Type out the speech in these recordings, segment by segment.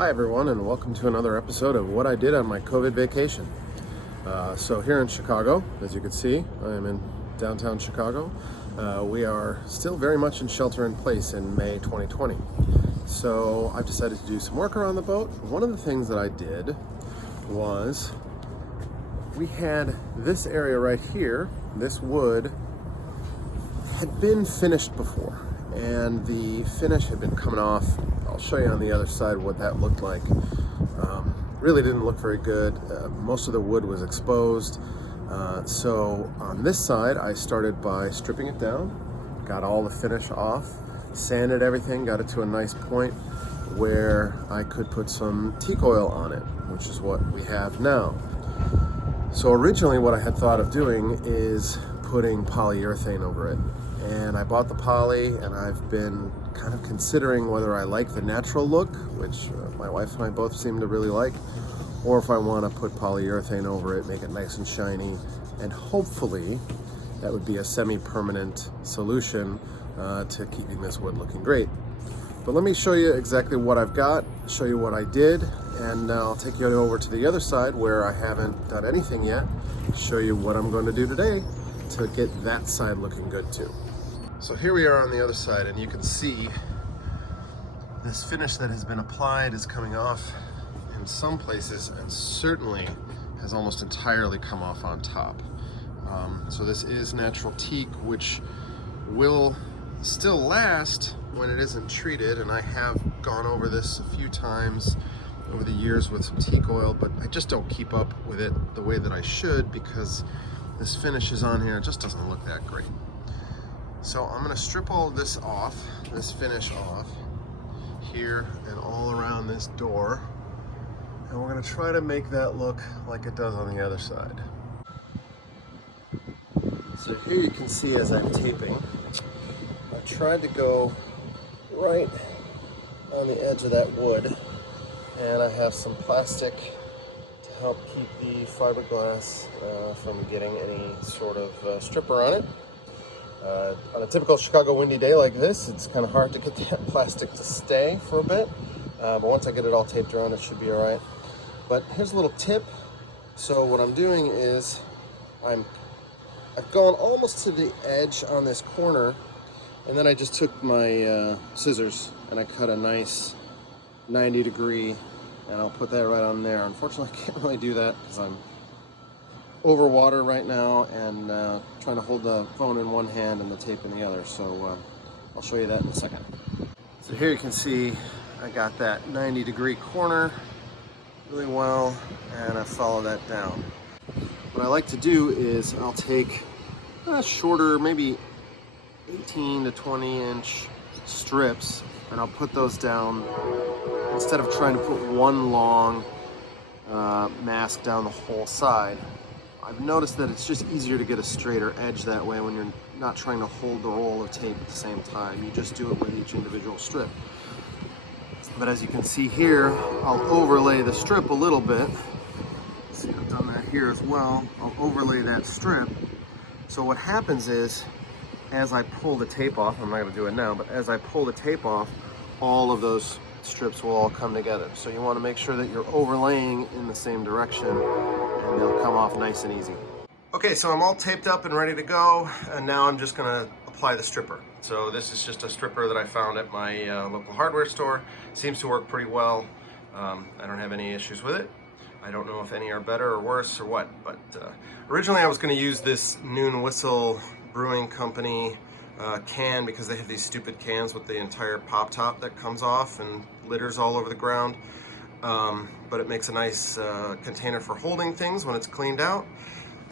Hi everyone, and welcome to another episode of what I did on my COVID vacation. So here in Chicago, as you can see, I am in downtown Chicago. We are still very much in shelter in place in May 2020. So I've decided to do some work around the boat. One of the things that I did was we had this area right here, this wood, had been finished before, and the finish had been coming off. I'll show you on the other side what that looked like. Really didn't look very good. Most of the wood was exposed. So on this side, I started by stripping it down, got all the finish off, sanded everything, got it to a nice point where I could put some teak oil on it, which is what we have now. So originally what I had thought of doing is putting polyurethane over it. And I bought the poly, and I've been kind of considering whether I like the natural look, which my wife and I both seem to really like, or if I want to put polyurethane over it, make it nice and shiny, and hopefully that would be a semi-permanent solution to keeping this wood looking great. But let me show you exactly what I've got, show you what I did, and I'll take you over to the other side where I haven't done anything yet, show you what I'm going to do today to get that side looking good too. So here we are on the other side, and you can see this finish that has been applied is coming off in some places, and certainly has almost entirely come off on top. So this is natural teak, which will still last when it isn't treated, and I have gone over this a few times over the years with some teak oil, but I just don't keep up with it the way that I should because this finish is on here, it just doesn't look that great. So I'm going to strip all of this off, this finish off, here and all around this door, and we're going to try to make that look like it does on the other side. So here you can see as I'm taping, I tried to go right on the edge of that wood, and I have some plastic to help keep the fiberglass from getting any sort of stripper on it. On a typical Chicago windy day like this, it's kind of hard to get that plastic to stay for a bit, but once I get it all taped around, it should be all right. But here's a little tip. So what I'm doing is I've gone almost to the edge on this corner, and then I just took my scissors and I cut a nice 90-degree, and I'll put that right on there. Unfortunately, I can't really do that because I'm over water right now and trying to hold the phone in one hand and the tape in the other, so I'll show you that in a second. So here you can see I got that 90-degree corner really well, and I follow that down. What I like to do is I'll take shorter, maybe 18 to 20 inch strips, and I'll put those down instead of trying to put one long mask down the whole side. I've noticed that it's just easier to get a straighter edge that way when you're not trying to hold the roll of tape at the same time. You just do it with each individual strip. But as you can see here, I'll overlay the strip a little bit. See, I've done that here as well. I'll overlay that strip. So what happens is, as I pull the tape off, I'm not going to do it now, but as I pull the tape off, all of those strips will all come together. So you want to make sure that you're overlaying in the same direction, and they'll come off nice and easy. Okay, so I'm all taped up and ready to go, and now I'm just going to apply the stripper. So this is just a stripper that I found at my local hardware store. Seems to work pretty well. I don't have any issues with it. I don't know if any are better or worse or what, but originally I was going to use this Noon Whistle Brewing Company can, because they have these stupid cans with the entire pop top that comes off and litters all over the ground. But it makes a nice container for holding things when it's cleaned out.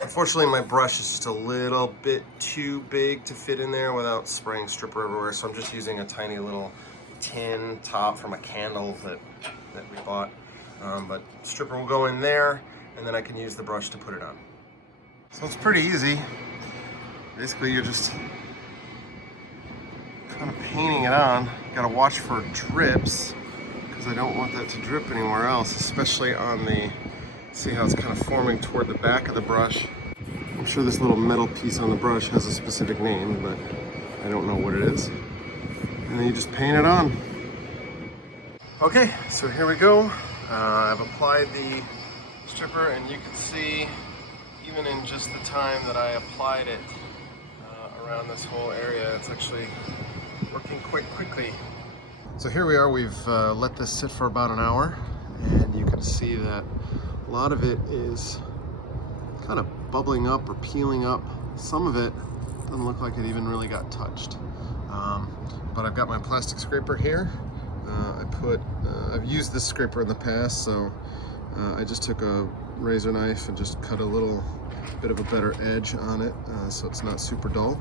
Unfortunately, my brush is just a little bit too big to fit in there without spraying stripper everywhere, so I'm just using a tiny little tin top from a candle that we bought. But stripper will go in there, and then I can use the brush to put it on. So it's pretty easy. Basically, you're just kind of painting it on. Gotta watch for drips, because I don't want that to drip anywhere else, especially on the, see how it's kind of forming toward the back of the brush. I'm sure this little metal piece on the brush has a specific name, but I don't know what it is. And then you just paint it on. Okay, so here we go. I've applied the stripper, and you can see even in just the time that I applied it around this whole area, it's actually working quite quickly. So here we are, we've let this sit for about an hour, and you can see that a lot of it is kind of bubbling up or peeling up. Some of it doesn't look like it even really got touched. But I've got my plastic scraper here. I've used this scraper in the past, so I just took a razor knife and just cut a little bit of a better edge on it, so it's not super dull.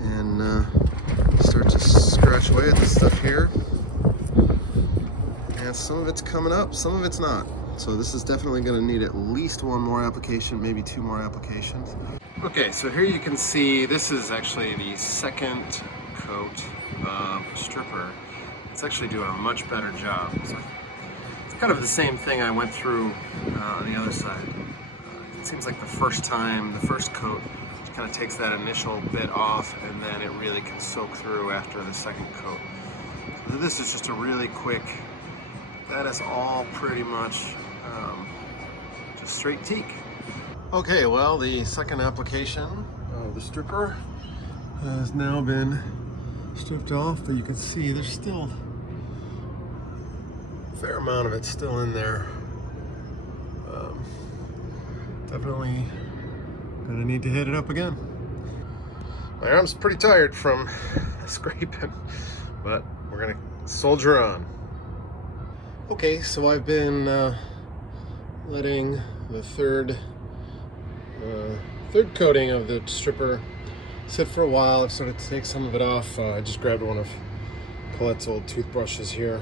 And start to scratch away at this stuff here. And some of it's coming up, some of it's not. So this is definitely going to need at least one more application, maybe two more applications. Okay, so here you can see this is actually the second coat of stripper. It's actually doing a much better job. So it's kind of the same thing I went through on the other side. It seems like the first coat kind of takes that initial bit off, and then it really can soak through after the second coat. So this is just a really quick, that is all pretty much just straight teak. Okay, well, the second application of the stripper has now been stripped off, but you can see there's still a fair amount of it still in there. Definitely gonna need to hit it up again. My arm's pretty tired from scraping, but we're gonna soldier on. Okay, so I've been letting the third coating of the stripper sit for a while. I've started to take some of it off. I just grabbed one of Colette's old toothbrushes here.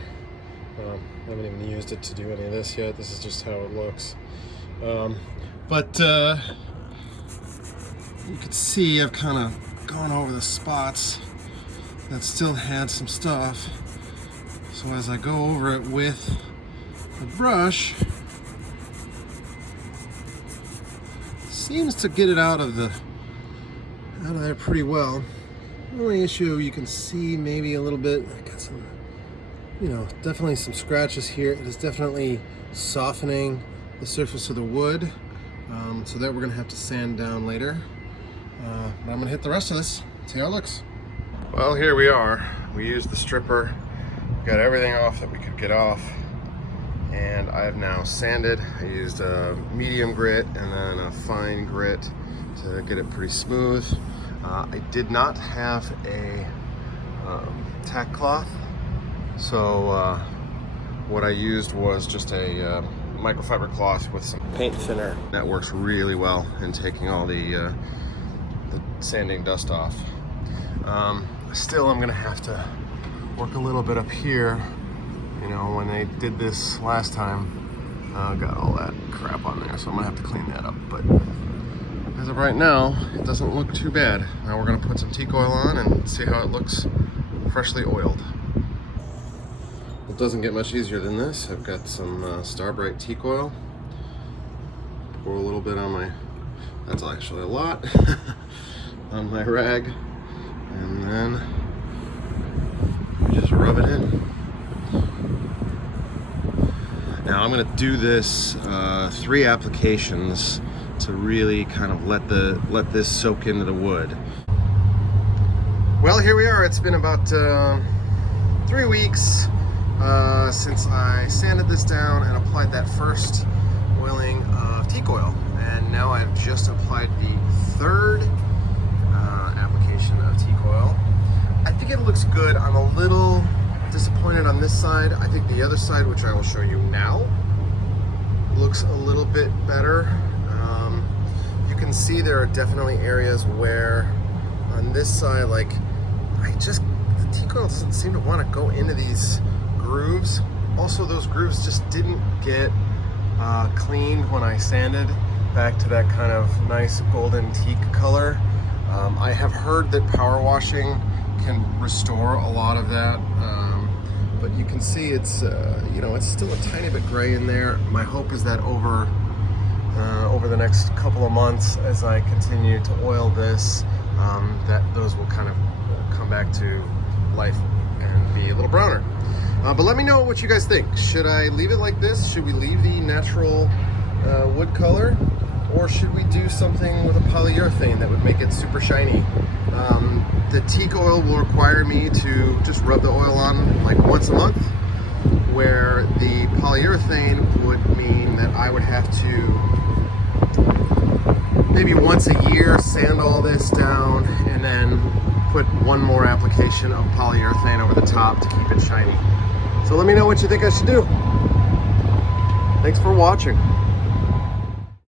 I haven't even used it to do any of this yet. This is just how it looks. But you can see I've kind of gone over the spots that still had some stuff. So as I go over it with the brush, seems to get it out of there pretty well. The only issue you can see maybe a little bit, I got some, definitely some scratches here. It is definitely softening the surface of the wood, so that we're gonna have to sand down later. But I'm gonna hit the rest of this, see how it looks. Well, here we are. We used the stripper, got everything off that we could get off, and I have now sanded. I used a medium grit and then a fine grit to get it pretty smooth. I did not have a tack cloth, so what I used was just a microfiber cloth with some paint thinner. That works really well in taking all the sanding dust off. Still, I'm gonna have to work a little bit up here. When they did this last time, got all that crap on there, so I'm gonna have to clean that up. But as of right now, it doesn't look too bad. Now we're gonna put some teak oil on and see how it looks freshly oiled. It doesn't get much easier than this. I've got some Starbright teak oil. Pour a little bit on my, that's actually a lot, on my rag. And then you just rub it in. Now I'm gonna do this 3 applications to really kind of let this soak into the wood. Well, here we are. It's been about 3 weeks since I sanded this down and applied that first oiling of teak oil, and now I've just applied the third application of teak oil. I think it looks good. I'm a little disappointed on this side. I think the other side, which I will show you now, looks a little bit better. You can see there are definitely areas where on this side, like, the teak oil doesn't seem to want to go into these grooves. Also, those grooves just didn't get cleaned when I sanded back to that kind of nice golden teak color. I have heard that power washing can restore a lot of that, but you can see it's it's still a tiny bit gray in there. My hope is that over the next couple of months, as I continue to oil this, that those will kind of come back to life and be a little browner. But let me know what you guys think. Should I leave it like this? Should we leave the natural wood color? Or should we do something with a polyurethane that would make it super shiny? The teak oil will require me to just rub the oil on like once a month, where the polyurethane would mean that I would have to maybe once a year sand all this down and then put one more application of polyurethane over the top to keep it shiny. So let me know what you think I should do. Thanks for watching.